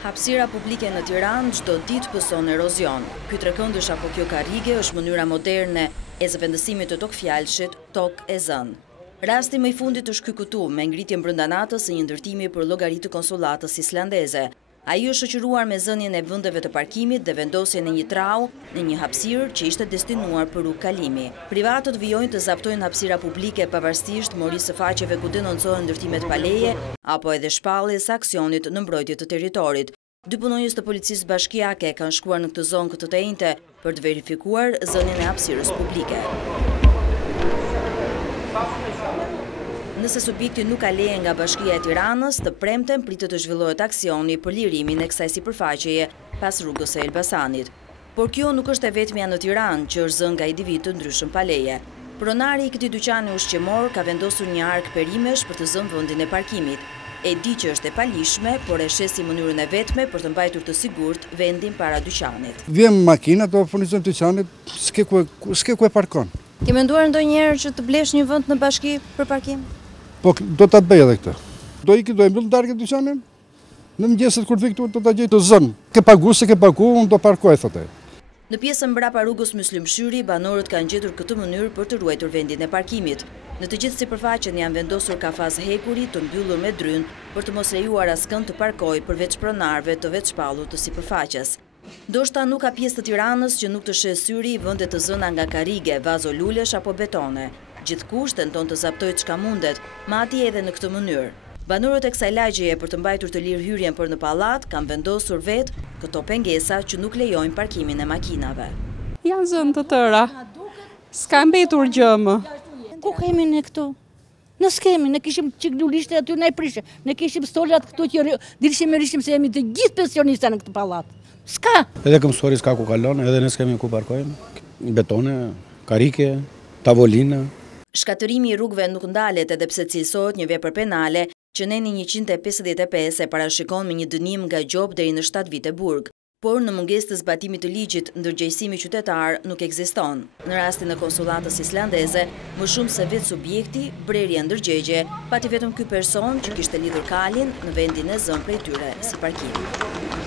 Hapësira publike në Tiranë çdo ditë pëson erozion. Ky trekëndësh apo kjo karrige është mënyra moderne e zëvendësimit të tokfjalshit Tok e Zën. Rasti më i fundit është ky këtu, me ngritjen brenda natës së një ndërtimi për llogari të konsullatës islandeze. Ai është shoqëruar me zënien e vendeve të parkimit dhe vendosjen e një trau në një hapësirë që ishte destinuar për rrugkalimi. Privatët vijojnë të zaptojnë hapësira publike pavarësisht morisë së faqeve ku denoncohen ndërtimet pa leje apo edhe shpalljes së aksionit në mbrojtje të territorit. Dy punonjës të policisë bashkiake kanë shkuar në këtë zonë këtë të njëjtë për të verifikuar zënien e hapësirës publike. Nëse subjekti nuk ka leje nga Bashkia e Tiranës, të premten pritet të zhvillohet aksioni për lirimin e kësaj sipërfaqeje pas rrugës së Elbasanit. Por kjo nuk është e vetmja në Tiranë që është zënë nga individ të ndryshëm pa leje. Pronari i këtij dyqani ushqimor ka vendosur një ark perimesh për të zënë vendin e parkimit. E di që është e palishme, por e shes si mënyrën e vetme për të mbajtur të sigurt vendin para dyqanit. Vjen makinat do furnizojnë dyqanit, s'ke ku e parkon. Ke menduar ndonjëherë që të blesh një vend në bashki për parkim? Po do ta bëj edhe këtë. Do e mbyll darkë dyqanin. Në mëngjeset kur vi këtu do ta gjej të zën. Ke pagu se ke pagu, unë do parkoj thotë. Në pjesën mbrapa rrugës Myslimshyri, banorët kanë gjetur këtë mënyrë për të ruajtur vendin e parkimit. Në të gjithë sipërfaqen janë vendosur kafaz hekuri të mbyllur me drynë për të mos lejuar askënd të parkojë përveç pronarëve të veçpallur të sipërfaqes. Ndoshta nuk ka pjesë të Tiranës që nuk të shes syri vende të zëna nga karrige, vazo lulesh apo betone. Gjithkusht tenton të zaptojë çka mundet, madje edhe në këtë mënyrë. Banorët e kësaj lagjeje për të mbajtur të lirë hyrjen për në pallat kanë vendosur vetë këto pengesa që nuk lejojnë parkimin e makinave. Janë zënë të tëra. S'ka mbetur gjë më. Ku kemi ne këtu? Ne s'kemi, ne kishim çik lulishte aty na i prishë. Ne kishim stolat këtu që rishim se jemi të gjithë pensionistë në këtë pallat. S'ka. Edhe këmësori s'ka ku kalon, edhe ne s'kemi ku parkojmë. Betone, karike, tavolina. Shkatërimi i rrugëve nuk ndalet edhe pse cilësohet një vepër penale që neni 155 e parashikon me një dënim nga gjop deri në 7 vite burg. Por në mungesë të zbatimit të ligjit, ndërgjegjësimi qytetar nuk ekziston. Në rastin e konsullatës islandeze, më shumë se vetë subjekti, brerja ndërgjegje, pati vetëm ky person që kishte lidhur kalin në vendin e zënë prej tyre si parkim.